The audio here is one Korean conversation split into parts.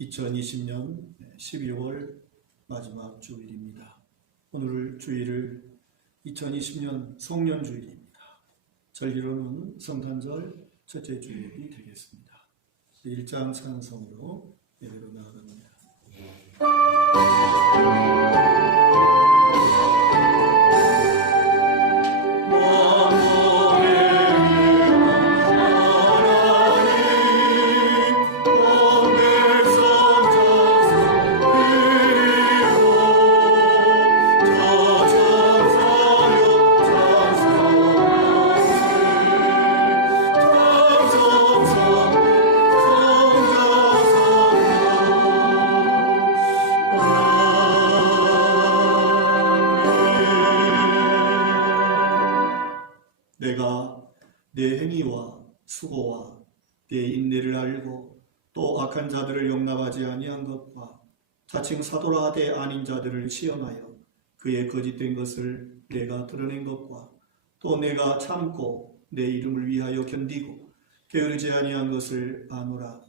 2020년 12월 마지막 주일입니다. 오늘 주일을 2020년 송년주일입니다. 절기로는 성탄절 첫째 주일이 되겠습니다. 1장 찬송으로 예배로 나아갑니다. 내가 내 행위와 수고와 내 인내를 알고 또 악한 자들을 용납하지 아니한 것과 자칭 사도라 하되 아닌 자들을 시험하여 그의 거짓된 것을 내가 드러낸 것과 또 내가 참고 내 이름을 위하여 견디고 게으르지 아니한 것을 아노라.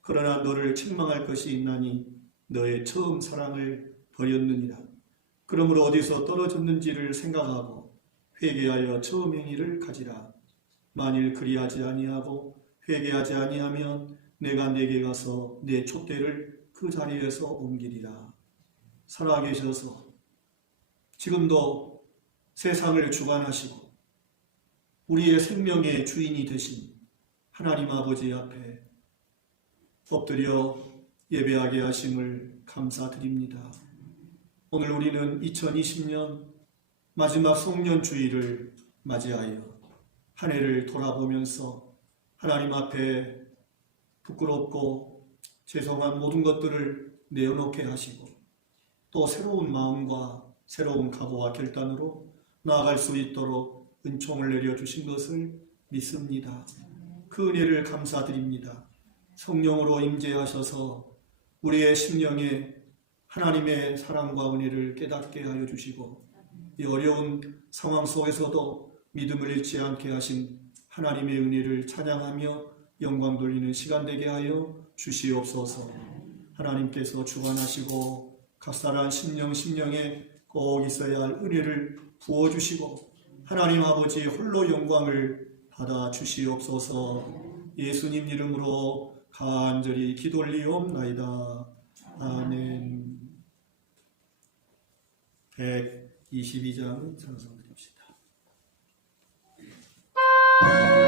그러나 너를 책망할 것이 있나니 너의 처음 사랑을 버렸느니라. 그러므로 어디서 떨어졌는지를 생각하고 회개하여 처음 행위를 가지라. 만일 그리하지 아니하고 회개하지 아니하면 내가 내게 가서 내 촛대를 그 자리에서 옮기리라. 살아계셔서 지금도 세상을 주관하시고 우리의 생명의 주인이 되신 하나님 아버지 앞에 엎드려 예배하게 하심을 감사드립니다. 오늘 우리는 2020년 마지막 송년주일을 맞이하여 한 해를 돌아보면서 하나님 앞에 부끄럽고 죄송한 모든 것들을 내어놓게 하시고 또 새로운 마음과 새로운 각오와 결단으로 나아갈 수 있도록 은총을 내려주신 것을 믿습니다. 그 은혜를 감사드립니다. 성령으로 임재하셔서 우리의 심령에 하나님의 사랑과 은혜를 깨닫게 하여 주시고 이 어려운 상황 속에서도 믿음을 잃지 않게 하신 하나님의 은혜를 찬양하며 영광 돌리는 시간 되게 하여 주시옵소서. 하나님께서 주관하시고 각사한 심령에 꼭 있어야 할 은혜를 부어주시고 하나님 아버지 홀로 영광을 받아 주시옵소서. 예수님 이름으로 간절히 기도 올리옵나이다. 아멘. 122장 찬송드립시다. Oh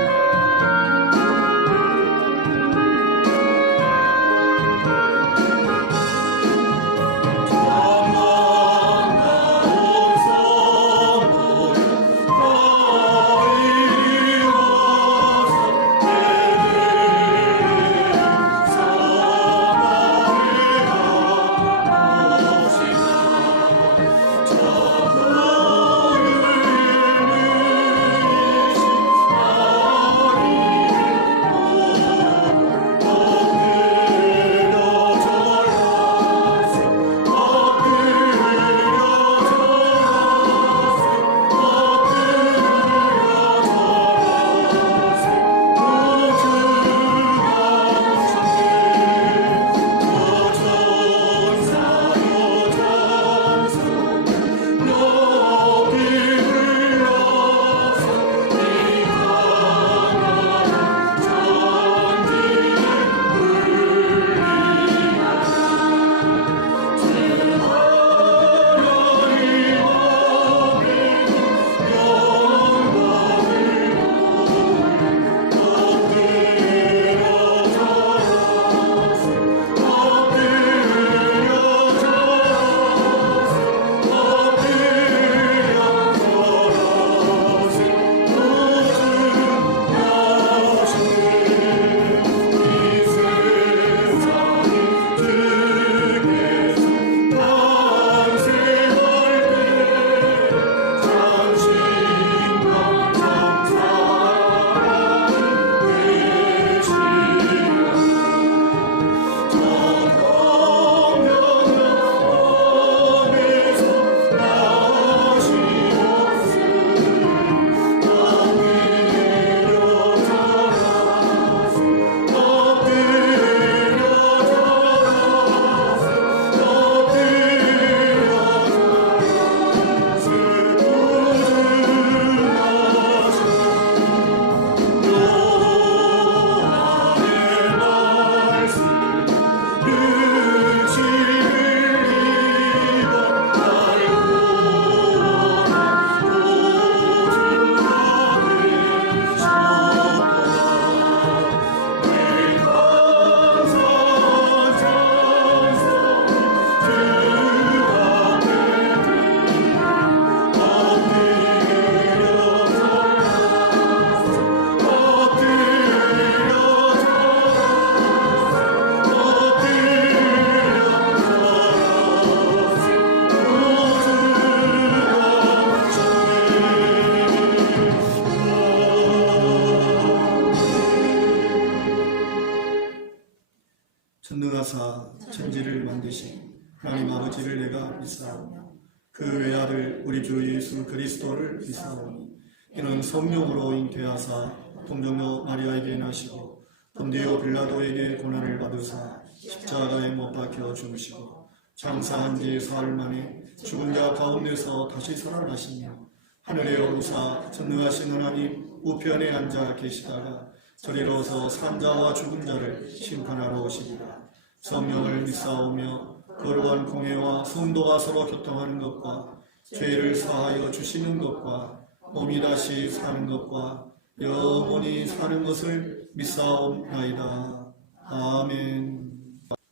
전능하사 천지를 만드신 하나님 아버지를 내가 믿사오며 그 외아들 우리 주 예수 그리스도를 믿사오니 이는 성령으로 잉태하사 동정녀 마리아에게 나시고 본디오 빌라도에게 고난을 받으사 십자가에 못 박혀 죽으시고 장사한 지 사흘 만에 죽은 자 가운데서 다시 살아나시며 하늘에 오르사 전능하신 하나님 우편에 앉아 계시다가 저리로서 산자와 죽은 자를 심판하러 오시리라. 성령을 믿사오며 거룩한 공회와 성도가 서로 교통하는 것과 죄를 사하여 주시는 것과 몸이 다시 사는 것과 영원히 사는 것을 믿사옵나이다. 아멘.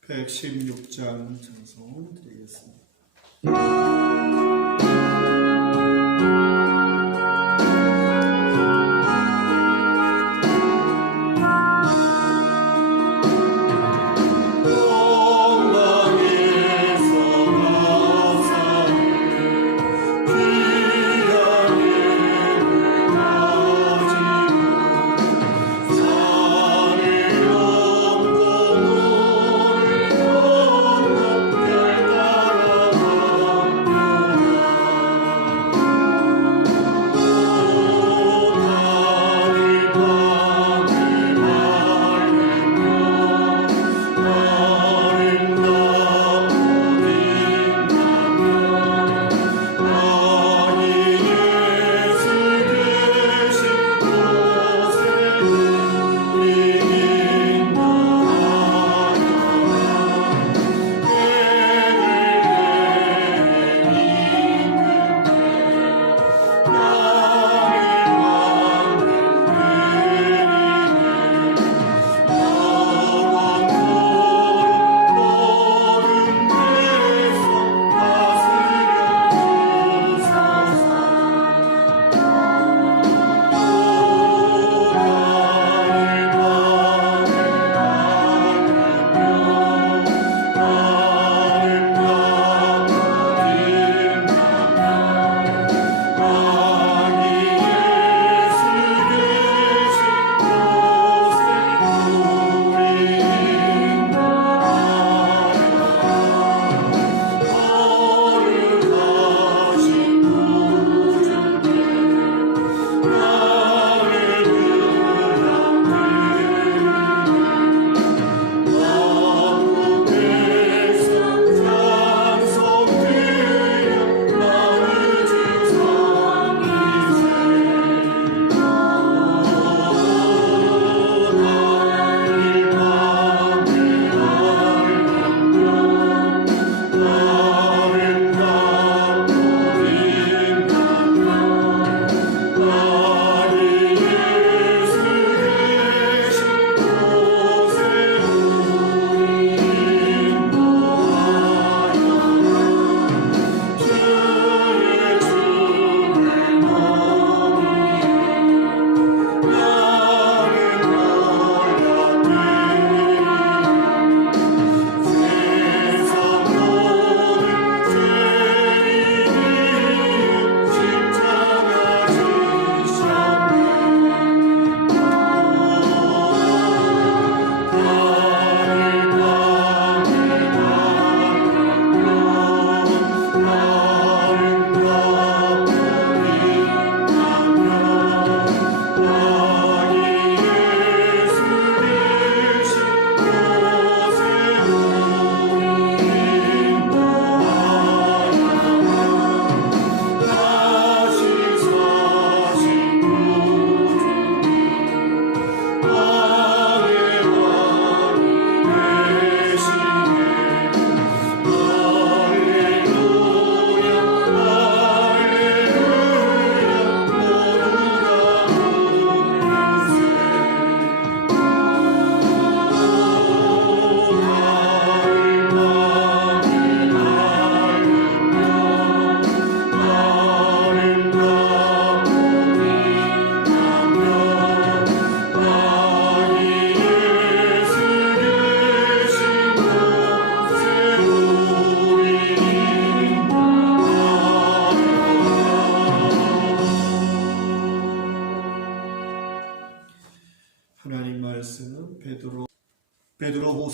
116장 찬송 드리겠습니다. 별 따라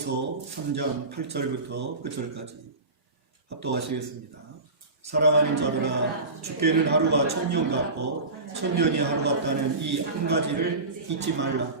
야고보서 3장 8절부터 9절까지 합독하시겠습니다. 사랑하는 자들아, 주께는 하루가 천년 같고 천년이 하루 같다는 이 한 가지를 잊지 말라.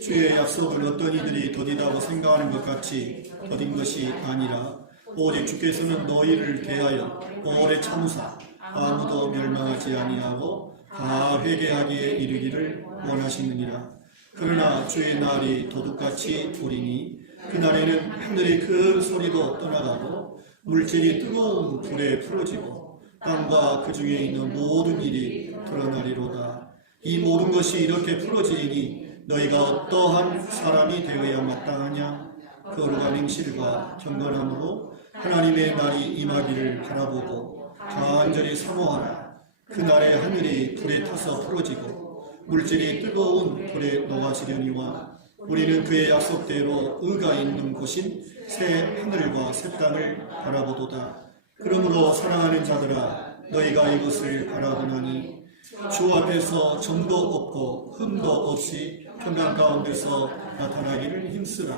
주의 약속을 어떤 이들이 더디다고 생각하는 것 같이 더딘 것이 아니라 오직 주께서는 너희를 대하여 오래 참으사 아무도 멸망하지 아니하고 다 회개하기에 이르기를 원하시느니라. 그러나 주의 날이 도둑같이 오리니 그날에는 하늘의 큰 소리도 떠나가고 물질이 뜨거운 불에 풀어지고 땅과 그 중에 있는 모든 일이 드러나리로다. 이 모든 것이 이렇게 풀어지리니 너희가 어떠한 사람이 되어야 마땅하냐? 거룩한 행실과 경건함으로 하나님의 날이 임하기를 바라보고 간절히 사모하라. 그날에 하늘이 불에 타서 풀어지고 물질이 뜨거운 불에 녹아지려니와 우리는 그의 약속대로 의가 있는 곳인 새 하늘과 새 땅을 바라보도다. 그러므로 사랑하는 자들아, 너희가 이것을 바라보나니 주 앞에서 점도 없고 흠도 없이 평강 가운데서 나타나기를 힘쓰라.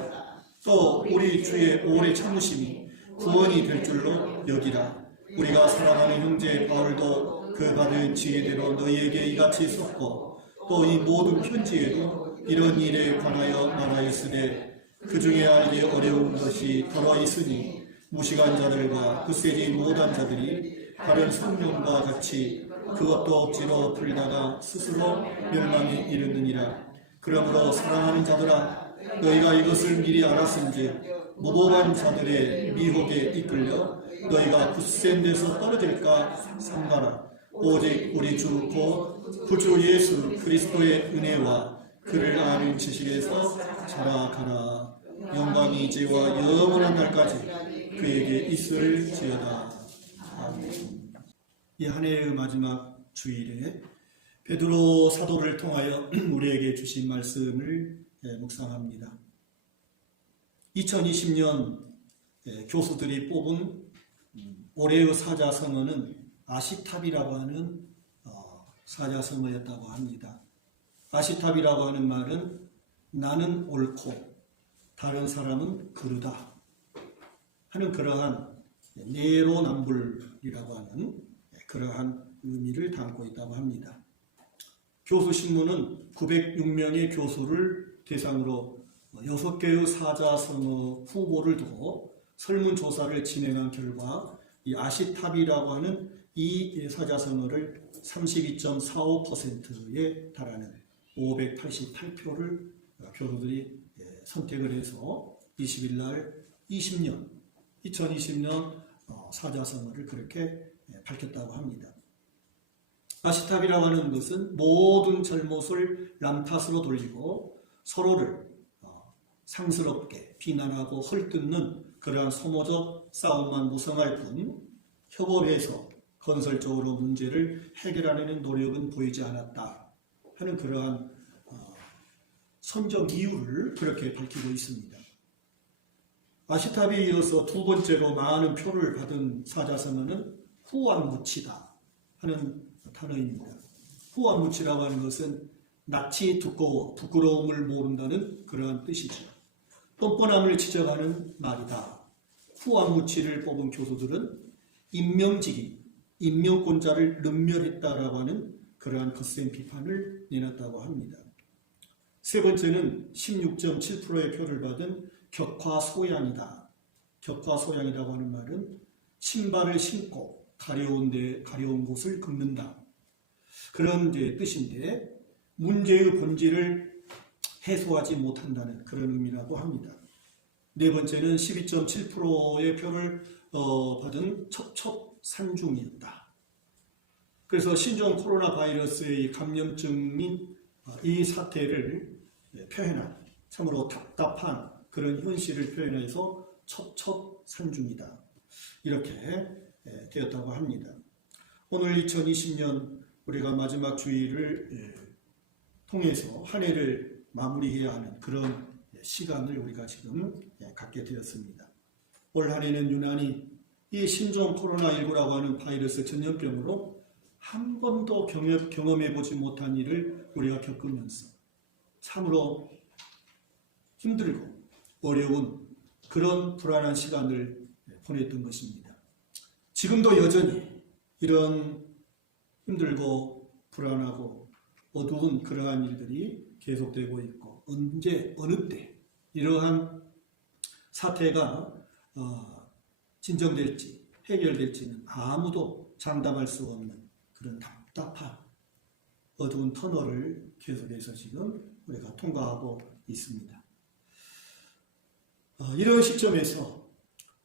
또 우리 주의 오래 참으심이 구원이 될 줄로 여기라. 우리가 사랑하는 형제 바울도 그 받은 지혜대로 너희에게 이같이 썼고 또 이 모든 편지에도 이런 일에 관하여 말하였으되 그 중에 알기 어려운 것이 더러 있으니 무식한 자들과 굳세지 못한 자들이 다른 성령과 같이 그것도 억지로 풀다가 스스로 멸망에 이르느니라. 그러므로 사랑하는 자들아, 너희가 이것을 미리 알았은즉 무법한 자들의 미혹에 이끌려 너희가 굳센 데서 떨어질까 삼가라. 오직 우리 주 곧 구주 예수 그리스도의 은혜와 그를 아는 지식에서 자라가라. 영광이 이제와 영원한 날까지 그에게 있을지어다. 아멘. 이 한 해의 마지막 주일에 베드로 사도를 통하여 우리에게 주신 말씀을 묵상합니다. 2020년 교수들이 뽑은 올해의 사자성어는 아시탑이라고 하는 사자성어였다고 합니다. 아시탑이라고 하는 말은 나는 옳고 다른 사람은 그르다 하는 그러한 내로남불이라고 하는 그러한 의미를 담고 있다고 합니다. 교수신문은 906명의 교수를 대상으로 6개의 사자성어 후보를 두고 설문조사를 진행한 결과 이 아시탑이라고 하는 이 사자성어를 32.45%에 달하는 588표를 교수들이 선택을 해서 20일 날 2020년 사자성어를 그렇게 밝혔다고 합니다. 아시탑이라고 하는 것은 모든 잘못을 남 탓으로 돌리고 서로를 상스럽게 비난하고 헐뜯는 그러한 소모적 싸움만 무성할 뿐 협업해서 건설적으로 문제를 해결하려는 노력은 보이지 않았다 하는 그러한 선정 이유를 그렇게 밝히고 있습니다. 아시탑에 이어서 두 번째로 많은 표를 받은 사자성어는 후안무치다 하는 단어입니다. 후안무치라고 하는 것은 낯이 두꺼워 부끄러움을 모른다는 그러한 뜻이죠. 뻔뻔함을 지적하는 말이다. 후안무치를 뽑은 교수들은 임명직이 임명권자를 능멸했다라고 하는 그러한 거센 비판을 내놨다고 합니다. 세 번째는 16.7%의 표를 받은 격화소양이다. 격화소양이라고 하는 말은 신발을 신고 가려운 곳을 긁는다. 그런 뜻인데 문제의 본질을 해소하지 못한다는 그런 의미라고 합니다. 네 번째는 12.7%의 표를 받은 첩첩산중이었다. 그래서 신종 코로나 바이러스의 감염증인 이 사태를 표현한 참으로 답답한 그런 현실을 표현해서 첩첩산중이다. 이렇게 되었다고 합니다. 오늘 2020년 우리가 마지막 주일을 통해서 한 해를 마무리해야 하는 그런 시간을 우리가 지금 갖게 되었습니다. 올 한 해는 유난히 이 신종 코로나19라고 하는 바이러스 전염병으로 한 번도 경험해보지 못한 일을 우리가 겪으면서 참으로 힘들고 어려운 그런 불안한 시간을 보냈던 것입니다. 지금도 여전히 이런 힘들고 불안하고 어두운 그러한 일들이 계속되고 있고, 언제 어느 때 이러한 사태가 진정될지 해결될지는 아무도 장담할 수 없는 그런 답답한 어두운 터널을 계속해서 지금 우리가 통과하고 있습니다. 이런 시점에서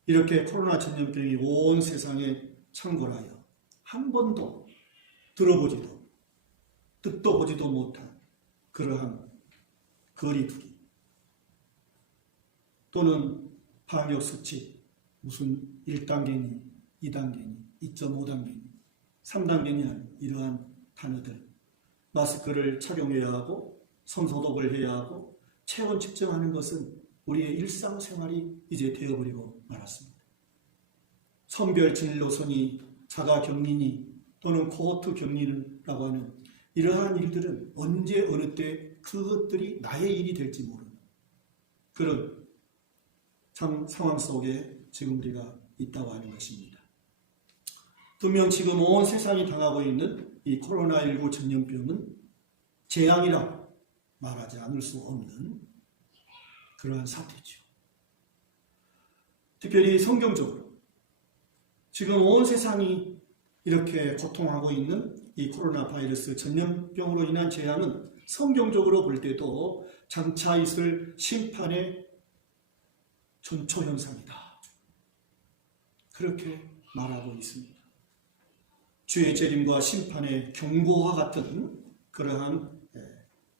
이렇게 코로나 전염병이 온 세상에 창궐하여 한 번도 들어보지도 듣도 보지도 못한 그러한 거리두기 또는 방역수칙 무슨 1단계니 2단계니 2.5단계니 3단계니 하는 이러한 단어들, 마스크를 착용해야 하고 손소독을 해야 하고 체온 측정하는 것은 우리의 일상생활이 이제 되어버리고 말았습니다. 선별 진로선이 자가격리니 또는 코호트 격리라고 하는 이러한 일들은 언제 어느 때 그것들이 나의 일이 될지 모르는 그런 참 상황 속에 지금 우리가 있다고 하는 것입니다. 분명 지금 온 세상이 당하고 있는 이 코로나19 전염병은 재앙이라 말하지 않을 수 없는 그러한 사태죠. 특별히 성경적으로 지금 온 세상이 이렇게 고통하고 있는 이 코로나 바이러스 전염병으로 인한 재앙은 성경적으로 볼 때도 장차 있을 심판의 전초현상이다. 그렇게 말하고 있습니다. 주의 재림과 심판의 경고와 같은 그러한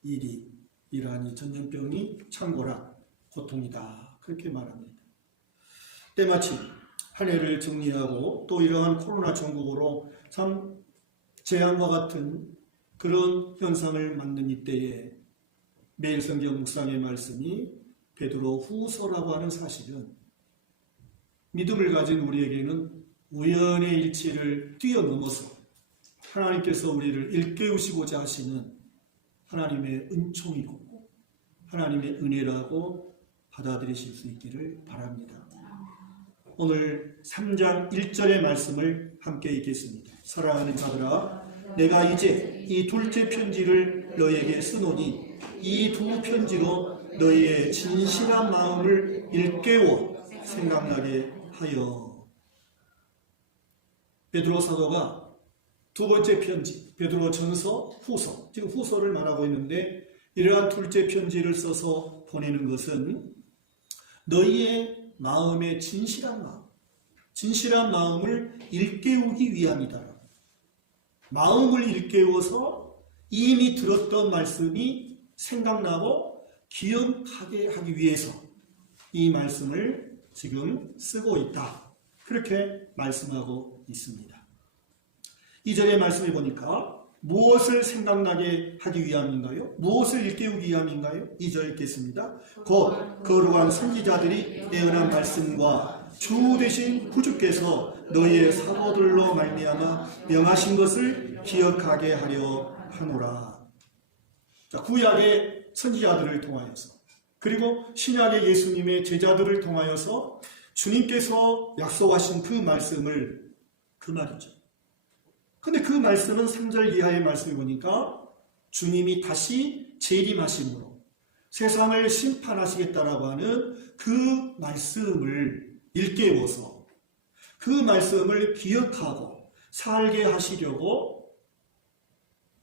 일이 이러한 이 전염병이 창궐한 고통이다. 그렇게 말합니다. 때마침 한 해를 정리하고 또 이러한 코로나 전국으로 참 재앙과 같은 그런 현상을 맞는 이때에 매일 성경 묵상의 말씀이 베드로 후서라고 하는 사실은 믿음을 가진 우리에게는 우연의 일치를 뛰어넘어서 하나님께서 우리를 일깨우시고자 하시는 하나님의 은총이고 하나님의 은혜라고 받아들이실 수 있기를 바랍니다. 오늘 3장 1절의 말씀을 함께 읽겠습니다. 사랑하는 자들아, 내가 이제 이 둘째 편지를 너에게 쓰노니 이 두 편지로 너희의 진실한 마음을 일깨워 생각나게 하여. 베드로 사도가 두 번째 편지, 베드로 전서, 후서, 지금 후서를 말하고 있는데 이러한 둘째 편지를 써서 보내는 것은 너희의 마음의 진실한 마음을 일깨우기 위함이다. 마음을 일깨워서 이미 들었던 말씀이 생각나고 기억하게 하기 위해서 이 말씀을 지금 쓰고 있다. 그렇게 말씀하고 있습니다. 2절의 말씀에 보니까 무엇을 생각나게 하기 위함인가요? 무엇을 일깨우기 위함인가요? 2절 읽겠습니다. 곧 거룩한 선지자들이 예언한 말씀과 주 되신 구주께서 너희의 사도들로 말미암아 명하신 것을 기억하게 하려 하노라. 자, 구약의 선지자들을 통하여서 그리고 신약의 예수님의 제자들을 통하여서 주님께서 약속하신 그 말씀을, 그 말이죠. 근데 그 말씀은 3절 이하의 말씀을 보니까 주님이 다시 재림하심으로 세상을 심판하시겠다라고 하는 그 말씀을 일깨워서 그 말씀을 기억하고 살게 하시려고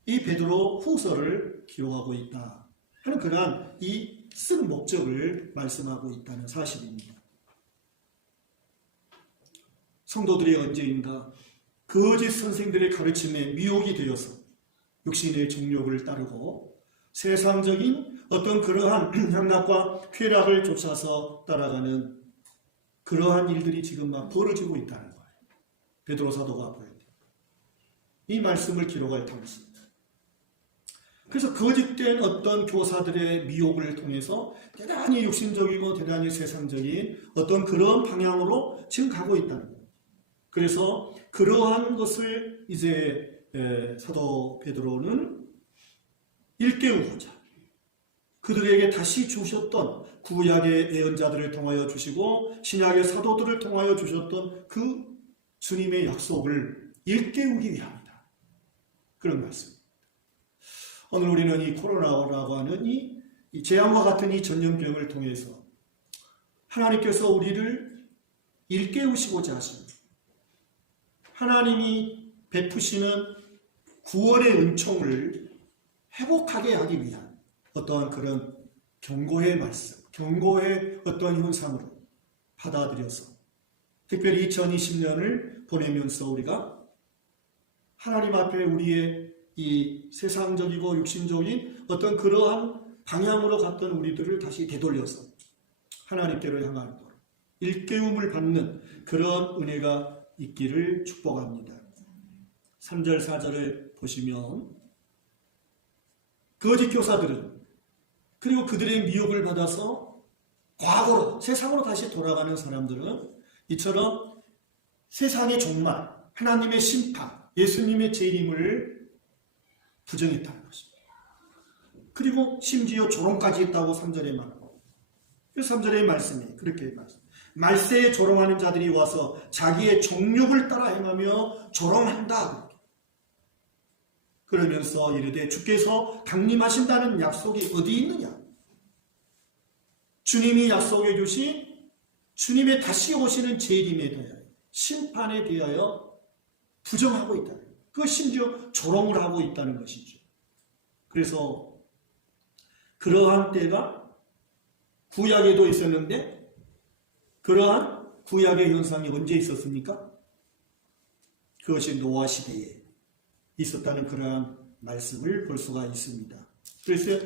이 베드로 후서를 기록하고 있다 하는 그러한 이 쓴 목적을 말씀하고 있다는 사실입니다. 성도들이 언제인가 거짓 선생들의 가르침에 미혹이 되어서 육신의 정욕을 따르고 세상적인 어떤 그러한 향락과 쾌락을 쫓아서 따라가는 그러한 일들이 지금 막 벌어지고 있다는 거예요. 베드로 사도가 볼 때. 이 말씀을 기록할 당시. 그래서 거짓된 어떤 교사들의 미혹을 통해서 대단히 육신적이고 대단히 세상적인 어떤 그런 방향으로 지금 가고 있다는 거예요. 그래서 그러한 것을 이제 사도 베드로는 일깨우고자 그들에게 다시 주셨던 구약의 예언자들을 통하여 주시고 신약의 사도들을 통하여 주셨던 그 주님의 약속을 일깨우기 위함이다. 그런 말씀입니다. 오늘 우리는 이 코로나라고 하는 이 재앙과 같은 이 전염병을 통해서 하나님께서 우리를 일깨우시고자 하십니다. 하나님이 베푸시는 구원의 은총을 회복하게 하기 위한 어떠한 그런 경고의 말씀, 경고의 어떠한 현상으로 받아들여서 특별히 2020년을 보내면서 우리가 하나님 앞에 우리의 이 세상적이고 육신적인 어떤 그러한 방향으로 갔던 우리들을 다시 되돌려서 하나님께로 향하도록 일깨움을 받는 그런 은혜가 있기를 축복합니다. 3절 4절을 보시면 거짓 교사들은 그리고 그들의 미혹을 받아서 과거로 세상으로 다시 돌아가는 사람들은 이처럼 세상의 종말, 하나님의 심판, 예수님의 재림을 부정했다는 것입니다. 그리고 심지어 조롱까지 했다고 3절에 말하고 3절의 말씀이 그렇게 말씀. 말세에 조롱하는 자들이 와서 자기의 정욕을 따라 행하며 조롱한다. 그러면서 이르되 주께서 강림하신다는 약속이 어디 있느냐? 주님이 약속해 주신 주님의 다시 오시는 재림에 대하여 심판에 대하여 부정하고 있다. 그 심지어 조롱을 하고 있다는 것이죠. 그래서 그러한 때가 구약에도 있었는데 그러한 구약의 현상이 언제 있었습니까? 그것이 노아 시대에 있었다는 그러한 말씀을 볼 수가 있습니다. 그래서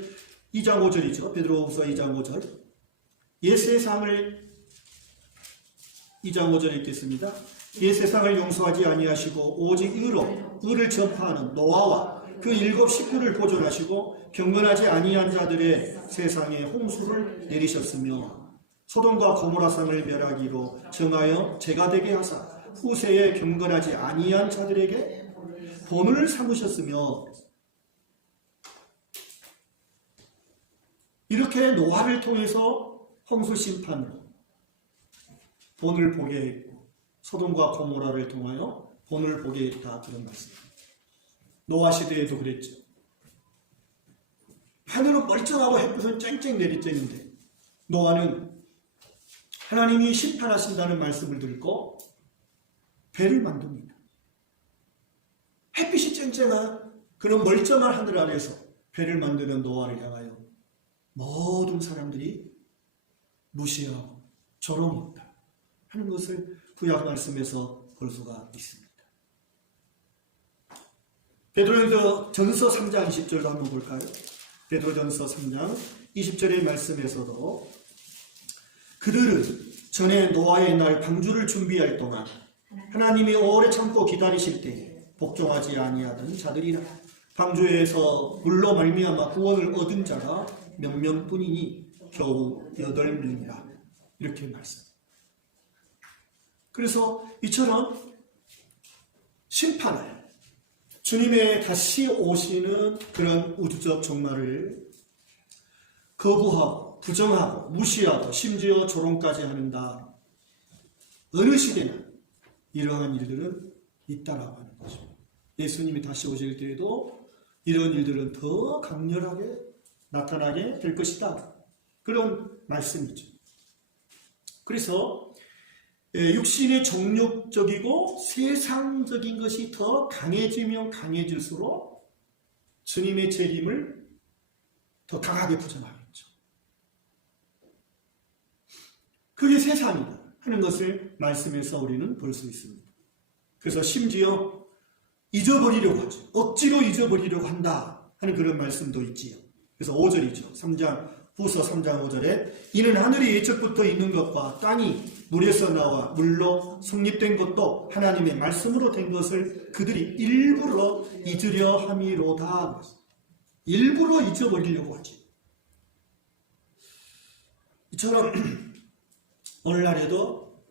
2장 5절이죠. 베드로후서 2장 5절. 옛 세상을 2장 5절에 읽겠습니다. 옛 세상을 용서하지 아니하시고 오직 의를 전파하는 노아와 그 7 식구를 보존하시고 경건하지 아니한 자들의 세상에 홍수를 내리셨으며 소돔과 고모라 산을 멸하기로 정하여 죄가 되게 하사 후세에 경건하지 아니한 자들에게 본을 삼으셨으며 이렇게 노아를 통해서 홍수 심판으로 본을 보게 했고 소돔과 고모라를 통하여 본을 보게 했다. 그런 말씀입니다. 노아 시대에도 그랬죠. 하늘은 멀쩡하고 햇빛은 쨍쨍 내리쬐는데 노아는 하나님이 심판하신다는 말씀을 듣고 배를 만듭니다. 햇빛이 쨍쨍한 그런 멀쩡한 하늘 아래서 배를 만드는 노아를 향하여 모든 사람들이 무시하고 조롱했다 하는 것을 구약 말씀에서 볼 수가 있습니다. 베드로전서 3장 20절도 한번 볼까요? 베드로전서 3장 20절의 말씀에서도 그들은 전에 노아의 날 방주를 준비할 동안 하나님이 오래 참고 기다리실 때에 복종하지 아니하던 자들이라. 방주에서 물로 말미암아 구원을 얻은 자가 몇 명뿐이니 겨우 8명이라. 이렇게 말씀. 그래서 이처럼 심판을 주님의 다시 오시는 그런 우주적 종말을 거부하고 부정하고 무시하고 심지어 조롱까지 하는다. 어느 시대나 이러한 일들은 있다라고 하는 것입니다. 예수님이 다시 오실 때에도 이런 일들은 더 강렬하게 나타나게 될 것이다. 그런 말씀이죠. 그래서 육신의 정욕적이고 세상적인 것이 더 강해지면 강해질수록 주님의 재림을 더 강하게 부정하겠죠. 그게 세상이다 하는 것을 말씀에서 우리는 볼 수 있습니다. 그래서 심지어 잊어버리려고 하죠. 억지로 잊어버리려고 한다 하는 그런 말씀도 있지요. 그래서 5절이죠. 후서 3장 5절에 이는 하늘이 예적부터 있는 것과 땅이 물에서 나와 물로 성립된 것도 하나님의 말씀으로 된 것을 그들이 일부러 잊으려 함이로다. 일부러 잊어버리려고 하지. 이처럼 오늘날에도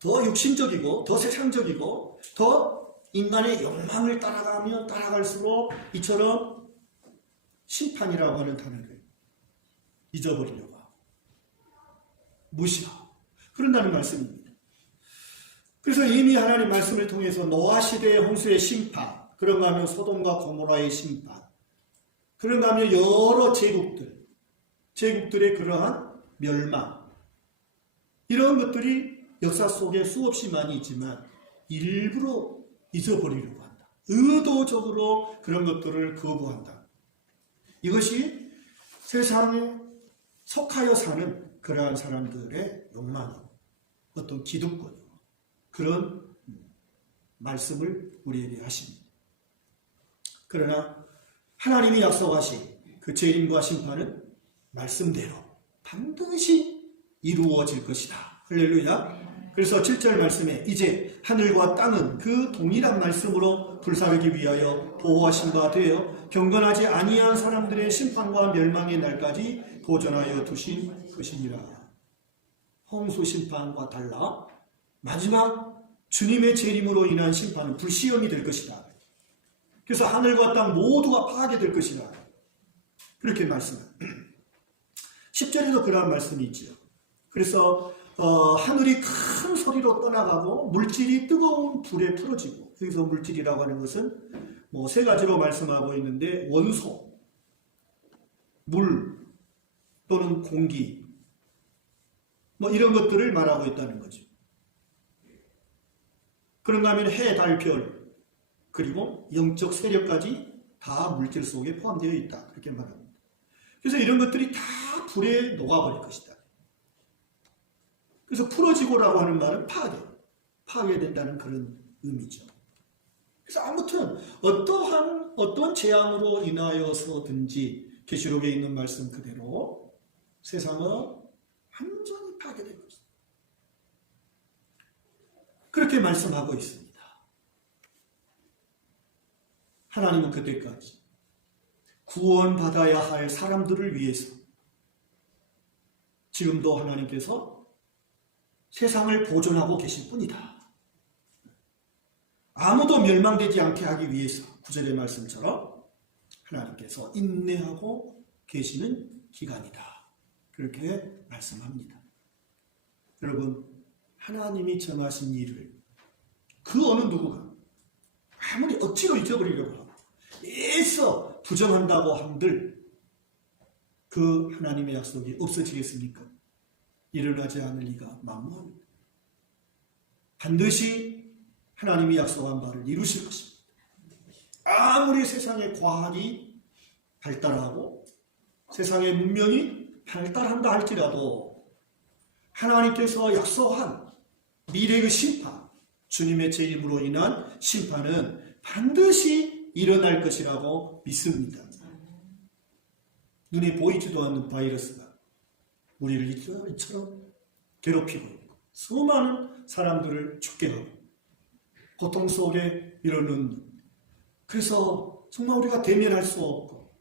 더 육신적이고 더 세상적이고 더 인간의 욕망을 따라가면 따라갈수록 이처럼 심판이라고 하는 단어를 잊어버리려고 하고 무시하고 그런다는 말씀입니다. 그래서 이미 하나님 말씀을 통해서 노아 시대의 홍수의 심판, 그런가 하면 소돔과 고모라의 심판, 그런가 하면 여러 제국들의 그러한 멸망, 이런 것들이 역사 속에 수없이 많이 있지만 일부러 잊어버리려고 한다. 의도적으로 그런 것들을 거부한다. 이것이 세상에 속하여 사는 그러한 사람들의 욕망이고 어떤 기득권이고 그런 말씀을 우리에게 하십니다. 그러나 하나님이 약속하신 그 재림과 심판은 말씀대로 반드시 이루어질 것이다. 할렐루야. 그래서 7절 말씀에 이제 하늘과 땅은 그 동일한 말씀으로 불사르기 위하여 보호하신 바 되어 경건하지 아니한 사람들의 심판과 멸망의 날까지 보존하여 두신 것이니라. 홍수 심판과 달라 마지막 주님의 재림으로 인한 심판은 불시험이 될 것이다. 그래서 하늘과 땅 모두가 파괴될 것이다. 그렇게 말씀합니다. 10절에도 그러한 말씀이 있죠. 그래서 하늘이 큰 소리로 떠나가고 물질이 뜨거운 불에 풀어지고, 여기서 물질이라고 하는 것은 뭐 세 가지로 말씀하고 있는데 원소, 물 또는 공기 뭐 이런 것들을 말하고 있다는 거죠. 그런가 하면 해, 달, 별 그리고 영적 세력까지 다 물질 속에 포함되어 있다. 그렇게 말합니다. 그래서 이런 것들이 다 불에 녹아버릴 것이다. 그래서 풀어지고라고 하는 말은 파괴된다는 그런 의미죠. 그래서 아무튼 어떤 재앙으로 인하여서든지 계시록에 있는 말씀 그대로 세상은 완전히 파괴될 것이다. 그렇게 말씀하고 있습니다. 하나님은 그때까지 구원받아야 할 사람들을 위해서 지금도 하나님께서 세상을 보존하고 계실 뿐이다. 아무도 멸망되지 않게 하기 위해서 9절의 말씀처럼 하나님께서 인내하고 계시는 기간이다. 그렇게 말씀합니다. 여러분, 하나님이 정하신 일을 그 어느 누구가 아무리 억지로 잊어버리려고 하고 애써 부정한다고 한들 그 하나님의 약속이 없어지겠습니까? 일어나지 않을 리가 만무합니다. 반드시 하나님이 약속한 바를 이루실 것입니다. 아무리 세상의 과학이 발달하고 세상의 문명이 발달한다 할지라도 하나님께서 약속한 미래의 심판, 주님의 재림으로 인한 심판은 반드시 일어날 것이라고 믿습니다. 눈에 보이지도 않는 바이러스가 우리를 이처럼 괴롭히고 있고 수많은 사람들을 죽게 하고 고통 속에 이르는, 그래서 정말 우리가 대면할 수 없고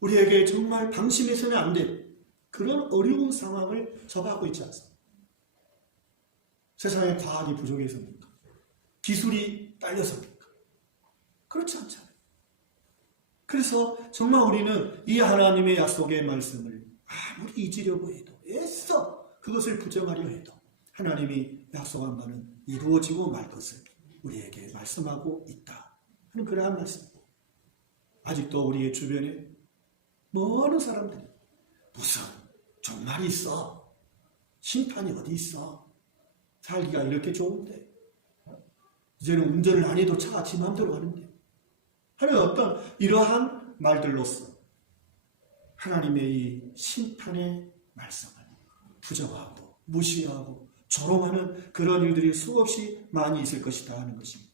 우리에게 정말 방심해서는 안 될 그런 어려운 상황을 접하고 있지 않습니까? 세상에 과학이 부족해서입니까? 기술이 딸려서입니까? 그렇지 않잖아요. 그래서 정말 우리는 이 하나님의 약속의 말씀을 아무리 잊으려고 해도 애써 그것을 부정하려 해도 하나님이 약속한 바는 이루어지고 말 것을 우리에게 말씀하고 있다 하는 그러한 말씀. 아직도 우리의 주변에 많은 사람들이 무슨 종말이 있어? 심판이 어디 있어? 살기가 이렇게 좋은데 이제는 운전을 안 해도 차가 지 맘대로 가는데 하는 어떤 이러한 말들로서 하나님의 이 심판의 말씀을 부정하고 무시하고 조롱하는 그런 일들이 수없이 많이 있을 것이다 하는 것입니다.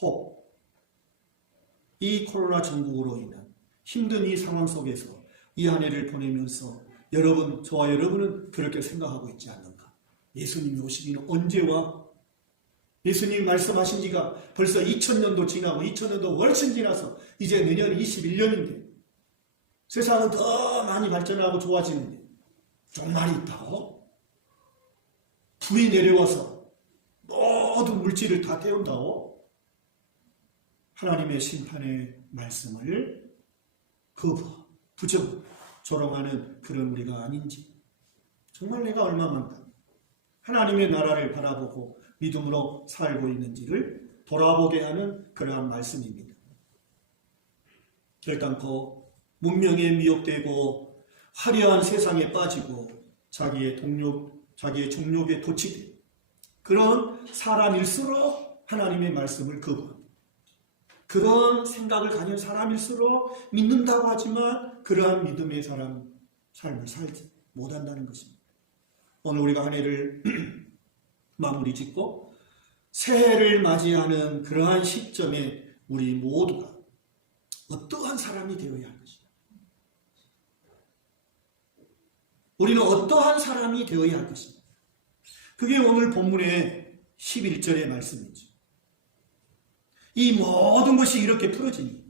혹 이 코로나 전국으로 인한 힘든 이 상황 속에서 이 한 해를 보내면서 저와 여러분은 그렇게 생각하고 있지 않는가? 예수님이 오시기는 언제와? 예수님이 말씀하신 지가 벌써 2000년도 지나고 2000년도 훨씬 지나서 이제 내년 21년인데 세상은 더 많이 발전하고 좋아지는데 종말이 있다고? 불이 내려와서 모든 물질을 다 태운다고? 하나님의 심판의 말씀을 거부하고 부정, 조롱하는 그런 우리가 아닌지, 정말 내가 얼마만큼 하나님의 나라를 바라보고 믿음으로 살고 있는지를 돌아보게 하는 그러한 말씀입니다. 결단코 문명에 미혹되고 화려한 세상에 빠지고 자기의 종욕에 도취된 그런 사람일수록 하나님의 말씀을 거부합니다. 그런 생각을 가진 사람일수록 믿는다고 하지만 그러한 믿음의 삶을 살지 못한다는 것입니다. 오늘 우리가 한 해를 마무리 짓고 새해를 맞이하는 그러한 시점에 우리 모두가 어떠한 사람이 되어야 할 것인가? 우리는 어떠한 사람이 되어야 할 것인가? 그게 오늘 본문의 11절의 말씀이죠. 이 모든 것이 이렇게 풀어지니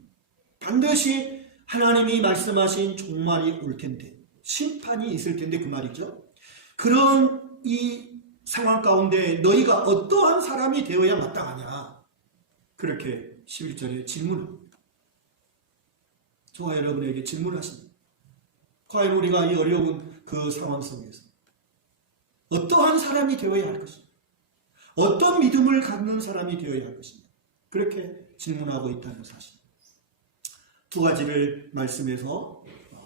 반드시 하나님이 말씀하신 종말이 올 텐데, 심판이 있을 텐데 그 말이죠. 그런 이 상황 가운데 너희가 어떠한 사람이 되어야 마땅하냐? 그렇게 11절에 질문합니다. 저와 여러분에게 질문하십니다. 과연 우리가 이 어려운 그 상황 속에서 어떠한 사람이 되어야 할 것인가? 어떤 믿음을 갖는 사람이 되어야 할 것인가? 그렇게 질문하고 있다는 사실. 두 가지를 말씀해서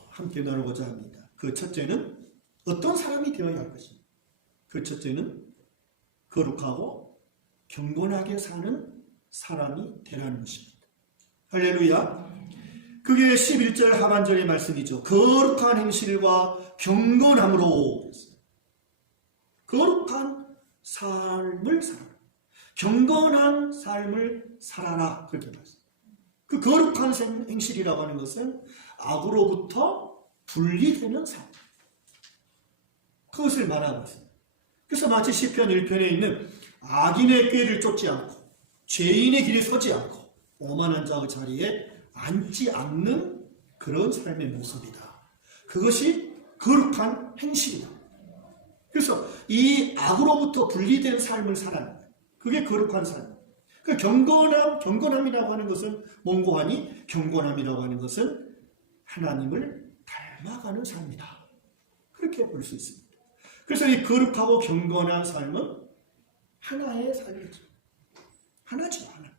함께 나누고자 합니다. 그 첫째는 어떤 사람이 되어야 할 것인가? 그 첫째는 거룩하고 경건하게 사는 사람이 되라는 것입니다. 할렐루야. 그게 11절 하반절의 말씀이죠. 거룩한 행실과 경건함으로. 거룩한 삶을 살아라. 경건한 삶을 살아라. 그렇게 말씀합니다. 그 거룩한 행실이라고 하는 것은 악으로부터 분리되는 삶. 그것을 말하고 있습니다. 그래서 마치 시편 1편에 있는 악인의 꾀를 쫓지 않고 죄인의 길에 서지 않고 오만한 자의 자리에 앉지 않는 그런 삶의 모습이다. 그것이 거룩한 행실이다. 그래서 이 악으로부터 분리된 삶을 살아가는 거예요. 그게 거룩한 삶. 그 경건함이라고 하는 것은 몽고하니 경건함이라고 하는 것은 하나님을 닮아가는 삶이다. 그렇게 볼 수 있습니다. 그래서 이 거룩하고 경건한 삶은 하나의 삶이죠. 하나죠, 하나.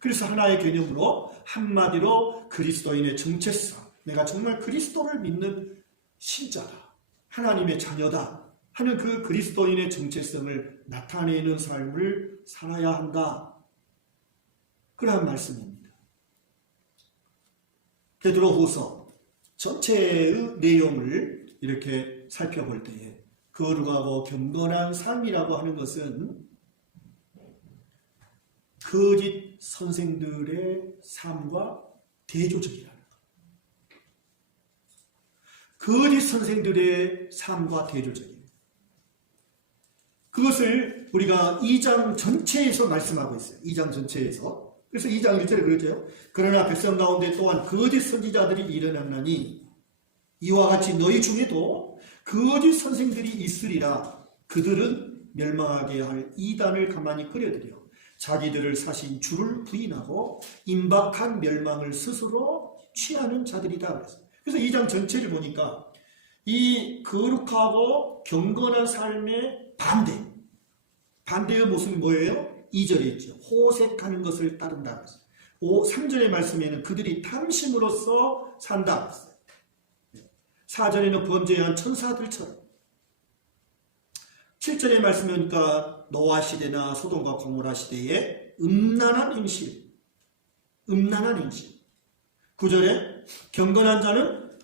그래서 하나의 개념으로 한마디로 그리스도인의 정체성, 내가 정말 그리스도를 믿는 신자다, 하나님의 자녀다 하는 그 그리스도인의 정체성을 나타내는 삶을 살아야 한다. 그러한 말씀입니다. 베드로후서 전체의 내용을 이렇게 살펴볼 때에 거룩하고 경건한 삶이라고 하는 것은 거짓 선생들의 삶과 대조적이라는 것. 거짓 선생들의 삶과 대조적이에요. 그것을 우리가 2장 전체에서 말씀하고 있어요. 2장 전체에서. 그래서 2장 1절에 그러죠. 그러나 백성 가운데 또한 거짓 선지자들이 일어났나니 이와 같이 너희 중에도 거짓 선생들이 있으리라. 그들은 멸망하게 할 이단을 가만히 끌어들여 자기들을 사신 주를 부인하고 임박한 멸망을 스스로 취하는 자들이다. 그래서 2장 전체를 보니까 이 거룩하고 경건한 삶의 반대의 모습이 뭐예요? 2절에 있죠. 호색하는 것을 따른다. 3절의 말씀에는 그들이 탐심으로써 산다. 4절에는 범죄한 천사들처럼. 7절의 말씀이니까 노아 시대나 소돔과 고모라 시대의 음란한 행실. 9절에 경건한 자는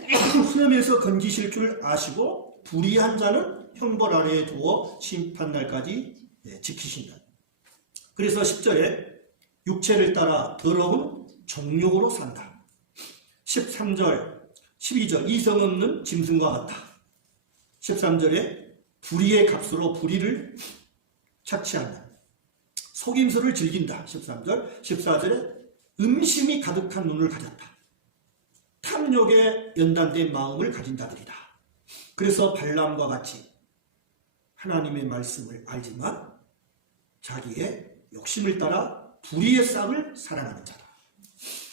훈험에서 건지실 줄 아시고 불의한 자는 형벌 아래에 두어 심판날까지 지키신다. 그래서 10절에 육체를 따라 더러운 정욕으로 산다. 13절, 12절 이성 없는 짐승과 같다. 13절에 불의의 값으로 불의를 착취한다. 속임수를 즐긴다. 13절, 14절에 음심이 가득한 눈을 가졌다. 탐욕에 연단된 마음을 가진 자들이다. 그래서 발람과 같이 하나님의 말씀을 알지만 자기의 욕심을 따라 불의의 싹을 사랑하는 자다.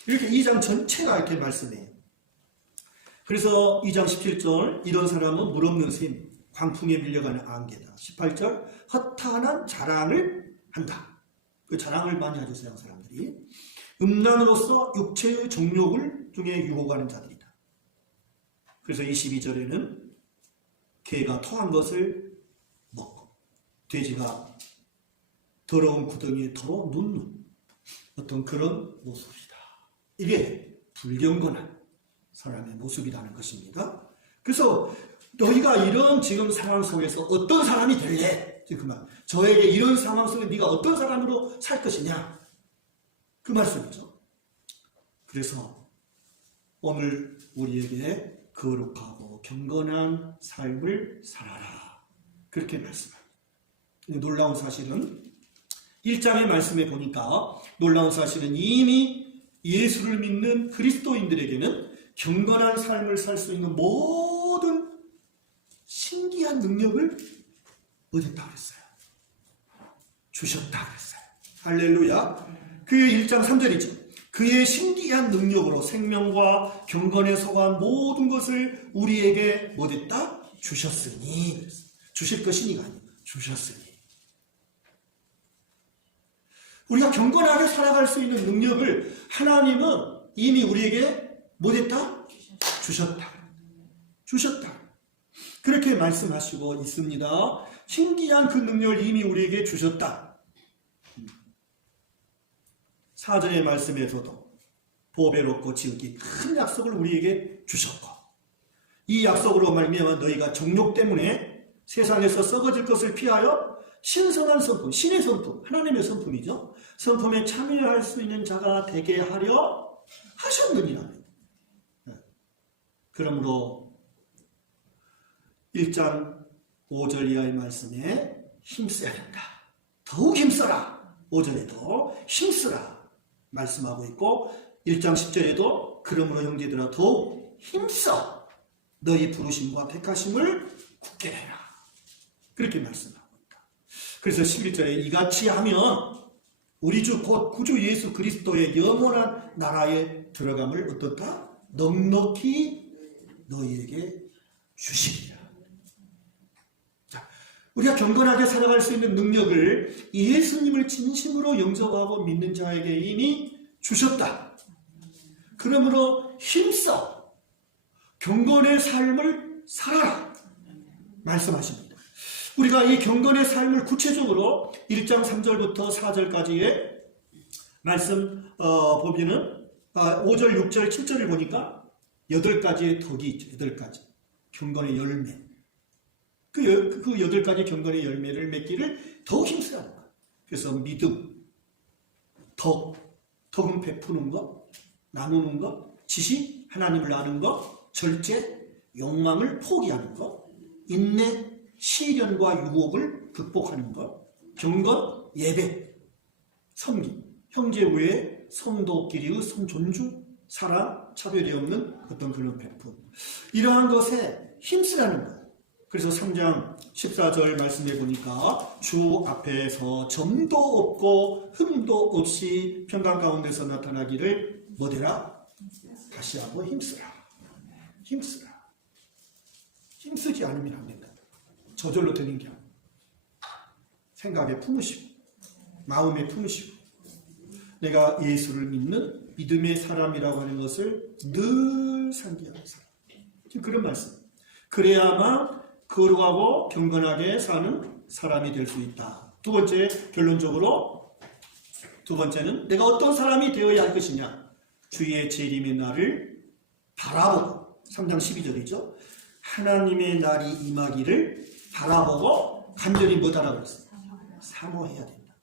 이렇게 2장 전체가 이렇게 말씀해요. 그래서 2장 17절 이런 사람은 물 없는 샘, 광풍에 밀려가는 안개다. 18절 허탄한 자랑을 한다. 그 자랑을 많이 하죠, 서양 사람들이. 음란으로서 육체의 정욕을 중에 유혹하는 자들이다. 그래서 22절에는 개가 토한 것을 먹고 돼지가 더러운 구덩이에 털어 눕는 어떤 그런 모습이다. 이게 불경건한 사람의 모습이라는 것입니다. 그래서 너희가 이런 지금 상황 속에서 어떤 사람이 될래? 지금 저에게 이런 상황 속에 네가 어떤 사람으로 살 것이냐? 그 말씀이죠. 그래서 오늘 우리에게 거룩하고 경건한 삶을 살아라. 그렇게 말씀합니다. 놀라운 사실은 1장의 말씀에 보니까 놀라운 사실은 이미 예수를 믿는 그리스도인들에게는 경건한 삶을 살 수 있는 모든 신기한 능력을 얻었다 그랬어요. 주셨다 그랬어요. 할렐루야. 그 1장 3절이죠. 그의 신기한 능력으로 생명과 경건에 속한 모든 것을 우리에게 뭐됐다? 주셨으니. 주실 것이니가 아니고 주셨으니. 우리가 경건하게 살아갈 수 있는 능력을 하나님은 이미 우리에게 뭐됐다? 주셨다. 주셨다. 그렇게 말씀하시고 있습니다. 신기한 그 능력을 이미 우리에게 주셨다. 4절의 말씀에서도 보배롭고 지극히 큰 약속을 우리에게 주셨고 이 약속으로 말미암아 너희가 정욕 때문에 세상에서 썩어질 것을 피하여 신선한 성품, 신의 성품, 하나님의 성품이죠. 성품에 참여할 수 있는 자가 되게 하려 하셨느니라. 그러므로 1장 5절 이하의 말씀에 힘써야 된다. 더욱 힘써라. 5절에도 힘쓰라 말씀하고 있고 1장 10절에도 그러므로 형제들아 더욱 힘써 너희 부르심과 택하심을 굳게 해라. 그렇게 말씀하고 있다. 그래서 11절에 이같이 하면 우리 주 곧 구주 예수 그리스도의 영원한 나라에 들어감을 어떻다? 넉넉히 너희에게 주시리라. 자, 우리가 경건하게 살아갈 수 있는 능력을 예수님을 진심으로 영접하고 믿는 자에게 이미 주셨다. 그러므로 힘써 경건의 삶을 살아라 말씀하십니다. 우리가 이 경건의 삶을 구체적으로 1장 3절부터 4절까지의 말씀 보면은 5절, 6절, 7절을 보니까 8가지의 덕이 있죠. 8가지. 경건의 열매. 그 8가지 경건의 열매를 맺기를 더욱 힘써야 하는 거예요. 그래서 믿음, 덕은 베푸는 것, 나누는 것, 지식, 하나님을 아는 것, 절제, 욕망을 포기하는 것, 인내, 시련과 유혹을 극복하는 것, 경건, 예배, 섬김, 형제 외에 성도끼리의 존중, 사랑, 차별이 없는 어떤 그런 베품. 이러한 것에 힘쓰라는 거예요. 그래서 3장 14절 말씀해 보니까 주 앞에서 점도 없고 흠도 없이 평강 가운데서 나타나기를 뭐되라? 다시 한번 힘쓰라. 힘쓰라. 힘쓰지 않으면 안 된다. 저절로 되는 게 아니에요. 생각에 품으시고 마음에 품으시고 내가 예수를 믿는 믿음의 사람이라고 하는 것을 늘 상기하는 사람. 지금 그런 말씀. 그래야만 거룩하고 경건하게 사는 사람이 될 수 있다. 두 번째, 결론적으로 두 번째는 내가 어떤 사람이 되어야 할 것이냐. 주의 재림의 날을 바라보고 3장 12절이죠. 하나님의 날이 임하기를 바라보고 간절히 뭐다라고 했어요? 사모해야 된다.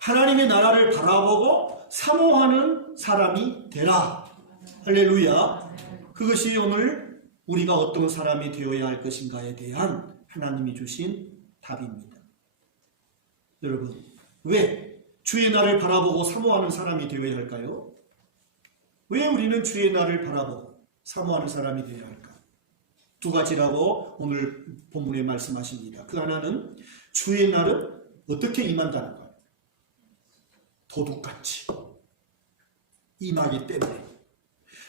하나님의 나라를 바라보고 사모하는 사람이 되라. 할렐루야. 그것이 오늘 우리가 어떤 사람이 되어야 할 것인가에 대한 하나님이 주신 답입니다. 여러분, 왜 주의 날을 바라보고 사모하는 사람이 되어야 할까요? 왜 우리는 주의 날을 바라보고 사모하는 사람이 되어야 할까? 두 가지라고 오늘 본문에 말씀하십니다. 그 하나는 주의 날은 어떻게 임한다는 거예요. 도둑같이 임하기 때문에,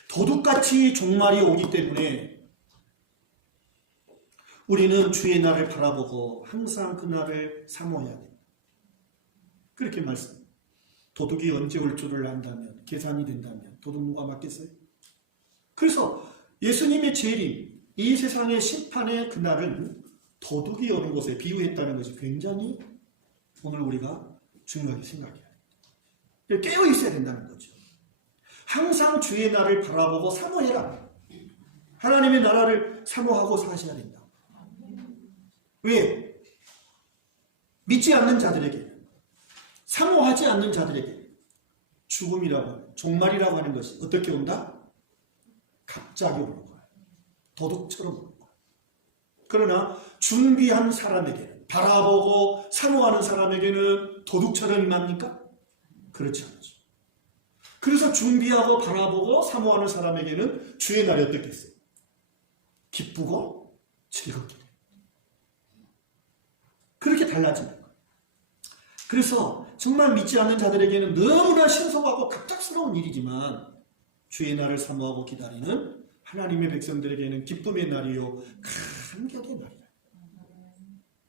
도둑같이 종말이 오기 때문에 우리는 주의 날을 바라보고 항상 그 날을 사모해야 됩니다. 그렇게 말씀. 도둑이 언제 올 줄을 안다면, 계산이 된다면 도둑 누가 맞겠어요? 그래서 예수님의 재림, 이 세상의 심판의 그날은 도둑이 오는 곳에 비유했다는 것이 굉장히 오늘 우리가 중요하게 생각해야 돼요. 깨어 있어야 된다는 거죠. 항상 주의 날을 바라보고 사모해라. 하나님의 나라를 사모하고 사셔야 된다. 왜? 믿지 않는 자들에게, 사모하지 않는 자들에게 죽음이라고, 종말이라고 하는 것이 어떻게 온다? 갑자기 오는 거예요. 도둑처럼 오는 거예요. 그러나 준비한 사람에게는, 바라보고 사모하는 사람에게는 도둑처럼 임합니까? 그렇지 않죠. 그래서 준비하고 바라보고 사모하는 사람에게는 주의 날이 어떻겠어요? 기쁘고 즐겁게 돼요. 그렇게 달라지는 거예요. 그래서 정말 믿지 않는 자들에게는 너무나 신속하고 갑작스러운 일이지만 주의 날을 사모하고 기다리는 하나님의 백성들에게는 기쁨의 날이요 감격의 날이다.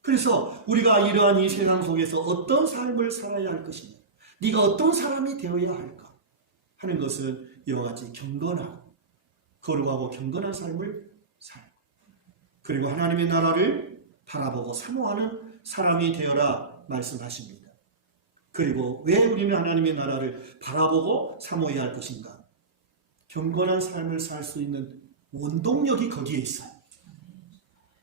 그래서 우리가 이러한 이 세상 속에서 어떤 삶을 살아야 할 것이냐, 네가 어떤 사람이 되어야 할까 하는 것은 이와 같이 경건하고 거룩하고 경건한 삶을 살고, 그리고 하나님의 나라를 바라보고 사모하는 사람이 되어라 말씀하십니다. 그리고 왜 우리는 하나님의 나라를 바라보고 사모해야 할 것인가? 경건한 삶을 살 수 있는 원동력이 거기에 있어요.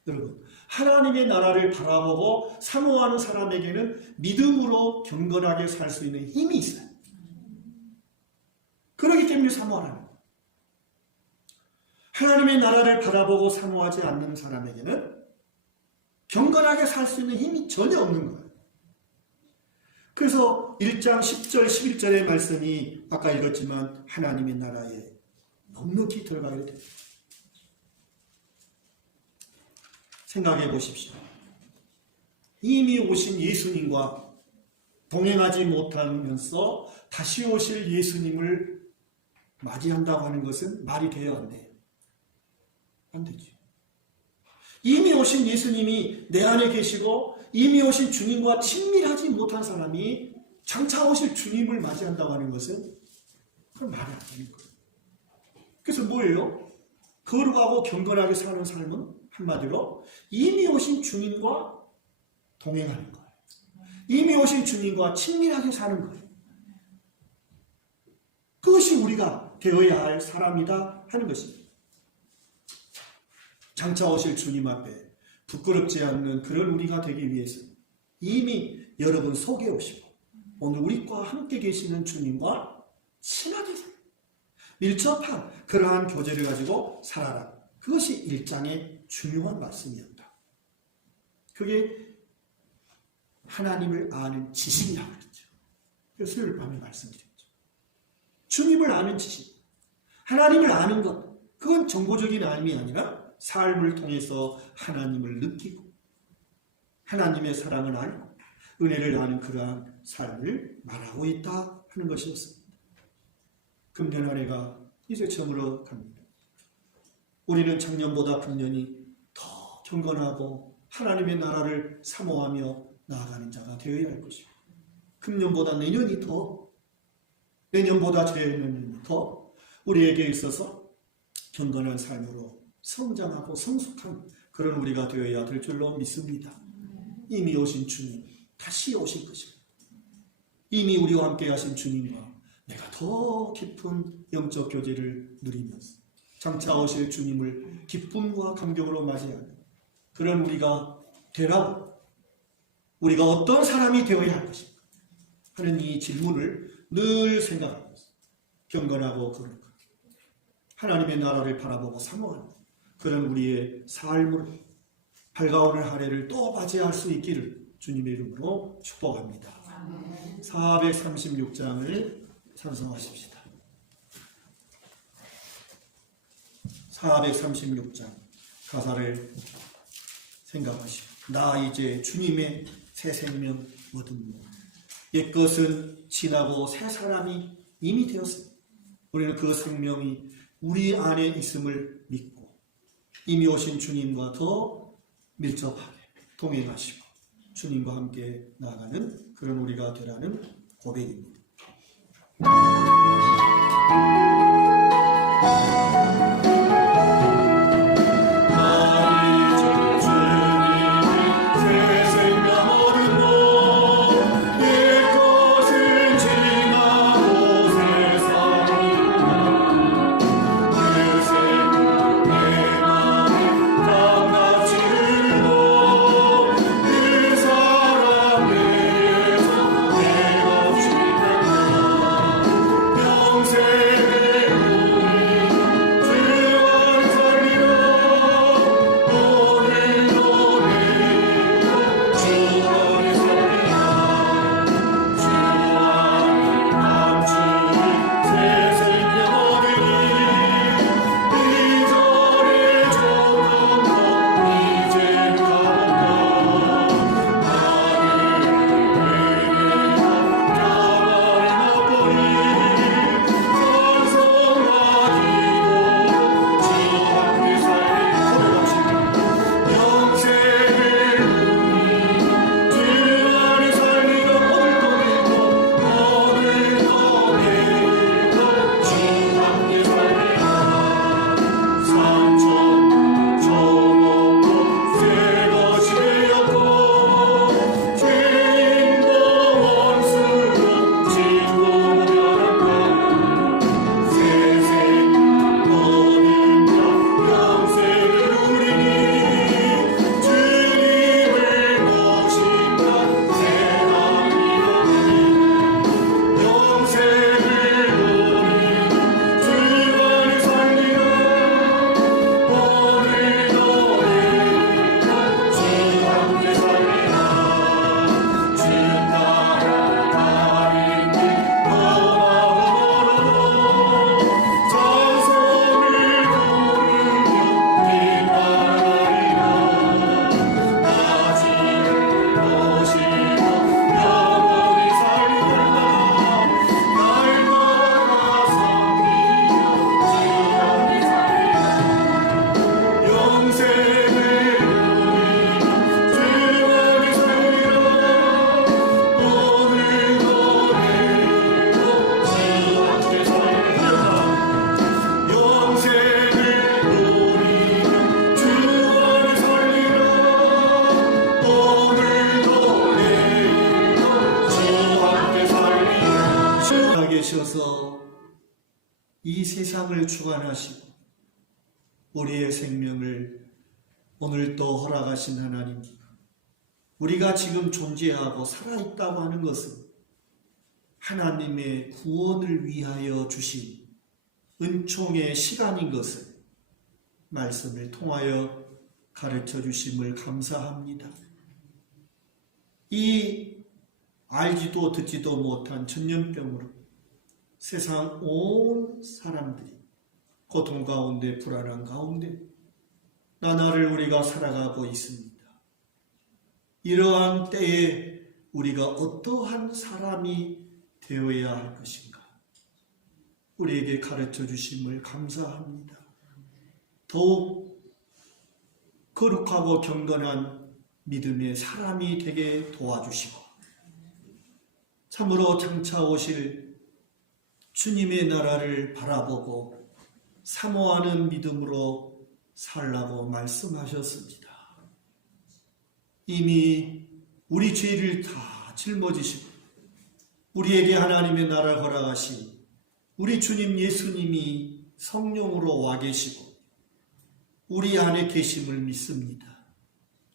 여러분, 하나님의 나라를 바라보고 사모하는 사람에게는 믿음으로 경건하게 살 수 있는 힘이 있어요. 그렇기 때문에 사모하라는 거예요. 하나님의 나라를 바라보고 사모하지 않는 사람에게는 경건하게 살 수 있는 힘이 전혀 없는 거예요. 그래서 1장 10절 11절의 말씀이 아까 읽었지만 하나님의 나라에 넉넉히 들어가게 됩니다. 생각해 보십시오. 이미 오신 예수님과 동행하지 못하면서 다시 오실 예수님을 맞이한다고 하는 것은 말이 돼요, 안 돼요? 안 되죠. 이미 오신 예수님이 내 안에 계시고 이미 오신 주님과 친밀하지 못한 사람이 장차 오실 주님을 맞이한다고 하는 것은 그건 말이 안 되는 거예요. 그래서 뭐예요? 거룩하고 경건하게 사는 삶은 한마디로 이미 오신 주님과 동행하는 거예요. 이미 오신 주님과 친밀하게 사는 거예요. 그것이 우리가 되어야 할 사람이다 하는 것입니다. 장차 오실 주님 앞에 부끄럽지 않는 그런 우리가 되기 위해서 이미 여러분 속에 오시고 오늘 우리과 함께 계시는 주님과 친하게 살아라. 밀접한 그러한 교제를 가지고 살아라. 그것이 1장의 중요한 말씀이었다. 그게 하나님을 아는 지식이라고 그랬죠. 그래서 수요일 밤에 말씀드렸죠. 주님을 아는 지식, 하나님을 아는 것, 그건 정보적인 알미 아니라 삶을 통해서 하나님을 느끼고 하나님의 사랑을 알고 은혜를 아는 그러한 삶을 말하고 있다 하는 것이었습니다. 금년 한 해가 이제 저물어 갑니다. 우리는 작년보다 금년이 더 경건하고 하나님의 나라를 사모하며 나아가는 자가 되어야 할 것입니다. 금년보다 내년이 더, 내년보다 재내년이 더 우리에게 있어서 경건한 삶으로 성장하고 성숙한 그런 우리가 되어야 될 줄로 믿습니다. 이미 오신 주님 다시 오실 것입니다. 이미 우리와 함께 하신 주님과 내가 더 깊은 영적 교제를 누리면서 장차 오실 주님을 기쁨과 감격으로 맞이하는 그런 우리가 되라고, 우리가 어떤 사람이 되어야 할 것인가 하는 이 질문을 늘 생각하면서 경건하고 거룩하게 하나님의 나라를 바라보고 사모하는 그런 우리의 삶으로 밝아오는 한 해를 또 맞이할 수 있기를 주님의 이름으로 축복합니다. 436장을 찬송하십시다. 436장 가사를 생각하시고 나 이제 주님의 새 생명 얻음으로 옛것은 지나고 새 사람이 이미 되었습니다. 우리는 그 생명이 우리 안에 있음을 믿고 이미 오신 주님과 더 밀접하게 동행하시고 주님과 함께 나아가는 그런 우리가 되라는 고백입니다. 계셔서 이 세상을 주관하시고 우리의 생명을 오늘도 허락하신 하나님, 우리가 지금 존재하고 살아있다고 하는 것은 하나님의 구원을 위하여 주신 은총의 시간인 것을 말씀을 통하여 가르쳐 주심을 감사합니다. 이 알지도 듣지도 못한 전염병으로 세상 온 사람들이 고통 가운데 불안한 가운데 나날을 우리가 살아가고 있습니다. 이러한 때에 우리가 어떠한 사람이 되어야 할 것인가? 우리에게 가르쳐 주심을 감사합니다. 더욱 거룩하고 경건한 믿음의 사람이 되게 도와주시고 참으로 장차 오실 주님의 나라를 바라보고 사모하는 믿음으로 살라고 말씀하셨습니다. 이미 우리 죄를 다 짊어지시고 우리에게 하나님의 나라를 허락하신 우리 주님 예수님이 성령으로 와 계시고 우리 안에 계심을 믿습니다.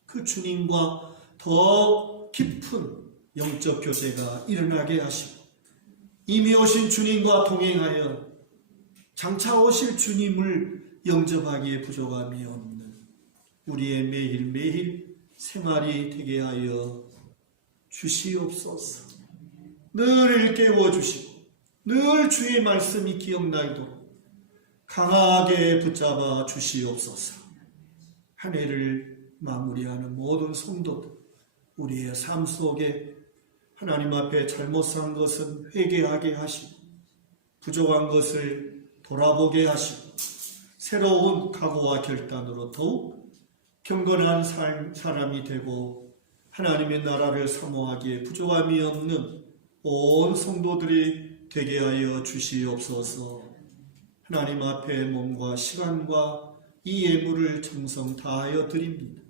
그 주님과 더 깊은 영적 교제가 일어나게 하시고 이미 오신 주님과 동행하여 장차 오실 주님을 영접하기에 부족함이 없는 우리의 매일매일 생활이 되게 하여 주시옵소서. 늘 깨워주시고 늘 주의 말씀이 기억나도록 강하게 붙잡아 주시옵소서. 한 해를 마무리하는 모든 성도들, 우리의 삶 속에 하나님 앞에 잘못 산 것은 회개하게 하시고 부족한 것을 돌아보게 하시고 새로운 각오와 결단으로 더욱 경건한 사람이 되고 하나님의 나라를 사모하기에 부족함이 없는 온 성도들이 되게 하여 주시옵소서. 하나님 앞에 몸과 시간과 이 예물을 정성 다하여 드립니다.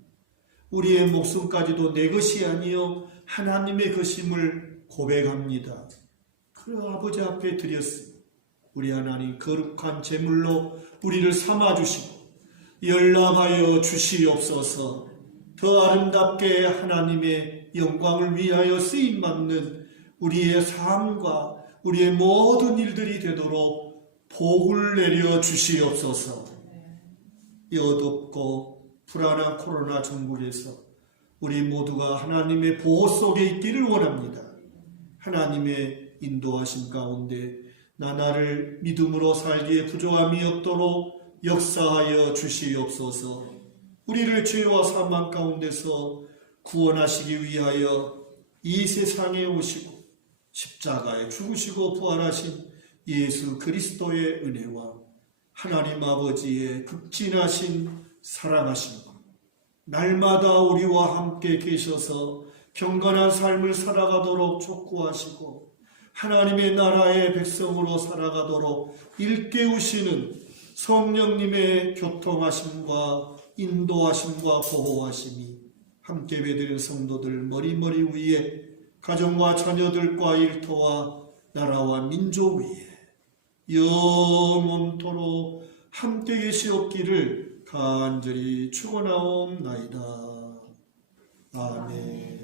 우리의 목숨까지도 내 것이 아니요 하나님의 것임을 고백합니다. 그 아버지 앞에 드렸습니다. 우리 하나님 거룩한 제물로 우리를 삼아주시고 연락하여 주시옵소서. 더 아름답게 하나님의 영광을 위하여 쓰임받는 우리의 삶과 우리의 모든 일들이 되도록 복을 내려 주시옵소서. 이 어둡고 불안한 코로나 전국에서 우리 모두가 하나님의 보호 속에 있기를 원합니다. 하나님의 인도하심 가운데 나를 믿음으로 살기에 부족함이 없도록 역사하여 주시옵소서. 우리를 죄와 사망 가운데서 구원하시기 위하여 이 세상에 오시고 십자가에 죽으시고 부활하신 예수 그리스도의 은혜와 하나님 아버지의 극진하신 사랑하심과 날마다 우리와 함께 계셔서 경건한 삶을 살아가도록 촉구하시고 하나님의 나라의 백성으로 살아가도록 일깨우시는 성령님의 교통하심과 인도하심과 보호하심이 함께 배드린 성도들 머리머리 위에 가정과 자녀들과 일터와 나라와 민족 위에 영원토록 함께 계시옵기를 간절히 축원하옵나이다. 아멘.